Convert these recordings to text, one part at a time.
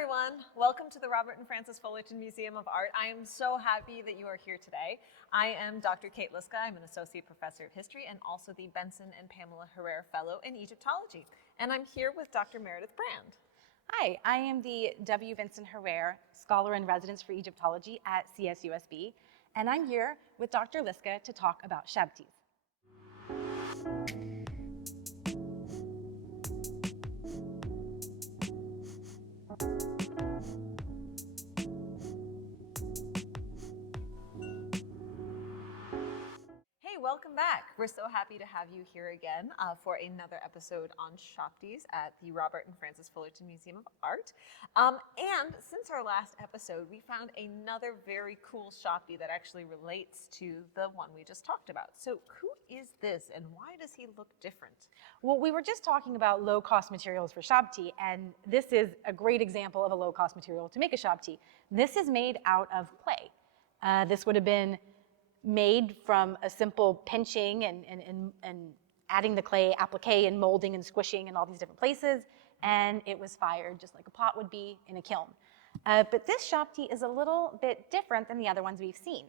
everyone. Welcome to the Robert and Frances Fullerton Museum of Art. I am so happy that you are here today. I am Dr. Kate Liszka. I'm an associate professor of history and also the Benson and Pamela Herrera Fellow in Egyptology. And I'm here with Dr. Meredith Brand. Hi, I am the W. Vincent Herrera Scholar in Residence for Egyptology at CSUSB, and I'm here with Dr. Liszka to talk about Shabtis. Hey, welcome back. We're so happy to have you here again for another episode on Shabtis at the Robert and Frances Fullerton Museum of Art. And since our last episode, we found another very cool Shabti that actually relates to the one we just talked about. So who is this and why does he look different? Well, we were just talking about low-cost materials for Shabti, and this is a great example of a low-cost material to make a Shabti. This is made out of clay. This would have been made from a simple pinching and adding the clay applique and molding and squishing in all these different places, and it was fired just like a pot would be in a kiln. But this Shabti is a little bit different than the other ones we've seen.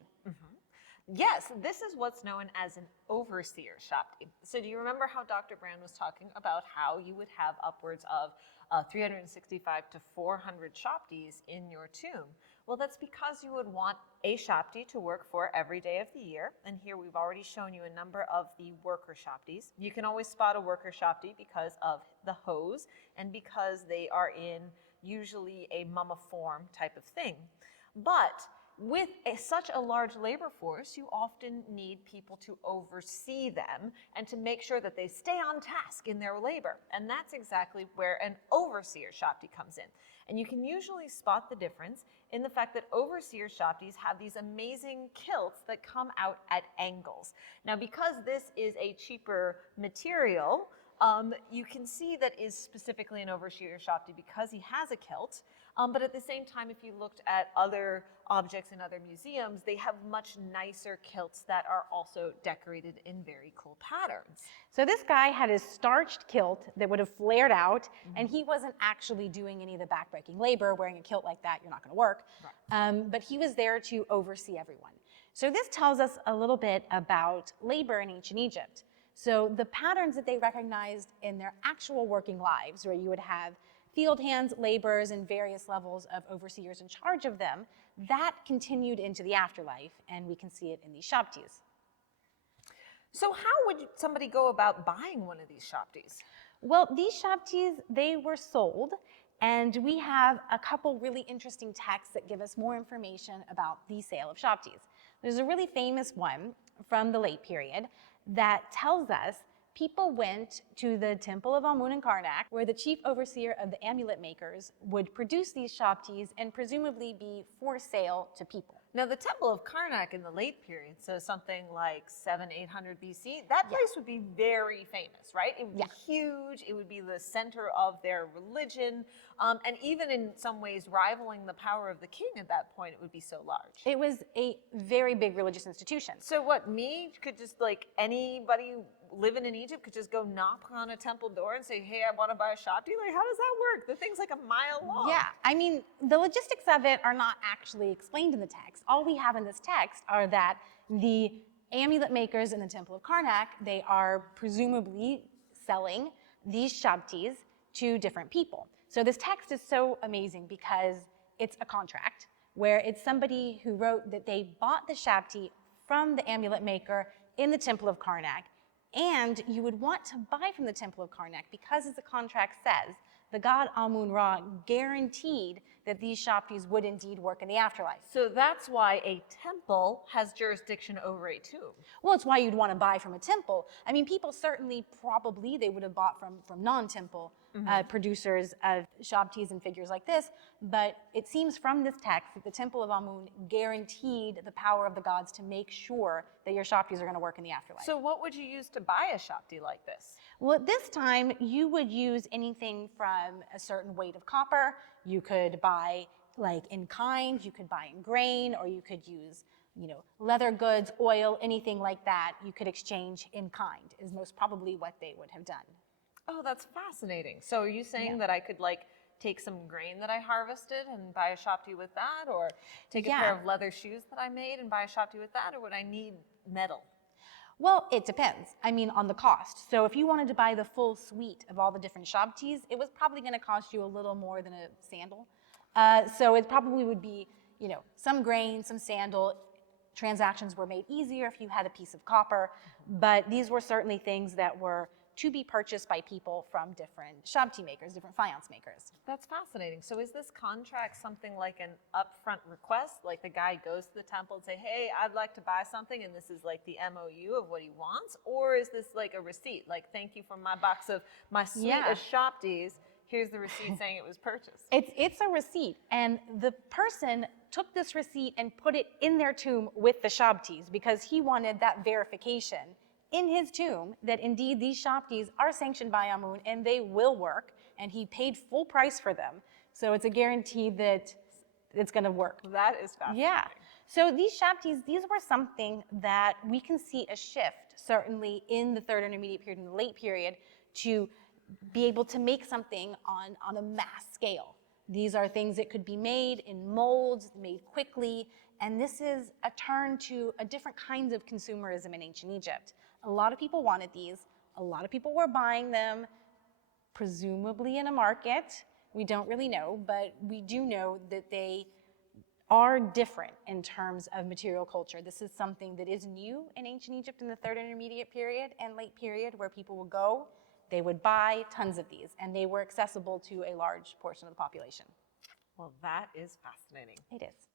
Yes, this is what's known as an overseer Shabti. So do you remember how Dr. Brand was talking about how you would have upwards of 365 to 400 Shabtis in your tomb? Well, that's because you would want a Shabti to work for every day of the year. And here we've already shown you a number of the worker Shabtis. You can always spot a worker Shabti because of the hose and because they are in usually a mummiform type of thing. But with such a large labor force, you often need people to oversee them and to make sure that they stay on task in their labor. And that's exactly where an overseer Shabti comes in. And you can usually spot the difference in the fact that overseer Shabtis have these amazing kilts that come out at angles. Now, because this is a cheaper material, you can see that is specifically an overseer Shabti because he has a kilt. But at the same time, if you looked at other objects in other museums, they have much nicer kilts that are also decorated in very cool patterns. So this guy had his starched kilt that would have flared out, and he wasn't actually doing any of the backbreaking labor. Wearing a kilt like that, you're not going to work. Right. But he was there to oversee everyone. So this tells us a little bit about labor in ancient Egypt. So the patterns that they recognized in their actual working lives, where you would have field hands, laborers, and various levels of overseers in charge of them, that continued into the afterlife, and we can see it in these Shabtis. So how would somebody go about buying one of these Shabtis? Well, these Shabtis, they were sold, and we have a couple really interesting texts that give us more information about the sale of Shabtis. There's a really famous one from the late period that tells us people went to the temple of Amun and Karnak, where the chief overseer of the amulet makers would produce these Shabtis and presumably be for sale to people. Now, the temple of Karnak in the late period, so something like 700-800 BC, that place would be very famous, right? It would be huge. It would be the center of their religion. And even in some ways rivaling the power of the king at that point, it would be so large. It was a very big religious institution. So what, me could just, like, anybody living in Egypt could just go knock on a temple door and say, hey, I want to buy a Shabti? Like, how does that work? The thing's like a mile long. Yeah, I mean, the logistics of it are not actually explained in the text. All we have in this text are that the amulet makers in the temple of Karnak, they are presumably selling these Shabtis to different people. So this text is so amazing because it's a contract where it's somebody who wrote that they bought the Shabti from the amulet maker in the temple of Karnak. And you would want to buy from the temple of Karnak because, as the contract says, the god Amun-Ra guaranteed that these Shabtis would indeed work in the afterlife. So that's why a temple has jurisdiction over a tomb. Well, it's why you'd want to buy from a temple. I mean, people certainly probably they would have bought from non-temple producers of Shabtis and figures like this, but it seems from this text that the temple of Amun guaranteed the power of the gods to make sure that your Shabtis are going to work in the afterlife. So what would you use to buy a Shabti like this? Well, at this time, you would use anything from a certain weight of copper. You could buy like in kind, you could buy in grain, or you could use, leather goods, oil, anything like that. You could exchange in kind is most probably what they would have done. Oh, that's fascinating. So are you saying that I could like take some grain that I harvested and buy a Shabti with that, or take a pair of leather shoes that I made and buy a Shabti with that, or would I need metal? Well, it depends. I mean, on the cost. So if you wanted to buy the full suite of all the different Shabtis, it was probably going to cost you a little more than a sandal. So it probably would be, some grain, some sandal. Transactions were made easier if you had a piece of copper, but these were certainly things that were to be purchased by people from different Shabti makers, different faience makers. That's fascinating. So is this contract something like an upfront request? Like the guy goes to the temple and say, hey, I'd like to buy something, and this is like the MOU of what he wants? Or is this like a receipt? Like, thank you for my suite of Shabtis. Here's the receipt saying it was purchased. It's a receipt, and the person took this receipt and put it in their tomb with the Shabtis because he wanted that verification in his tomb that indeed these Shabtis are sanctioned by Amun and they will work, and he paid full price for them. So it's a guarantee that it's going to work. That is fascinating. Yeah. So these Shabtis, these were something that we can see a shift, certainly in the third intermediate period and the late period, to be able to make something on a mass scale. These are things that could be made in molds, made quickly, and this is a turn to a different kinds of consumerism in ancient Egypt. A lot of people wanted these. A lot of people were buying them, presumably in a market. We don't really know, but we do know that they are different in terms of material culture. This is something that is new in ancient Egypt in the third intermediate period and late period, where people would go, they would buy tons of these, and they were accessible to a large portion of the population. Well, that is fascinating. It is.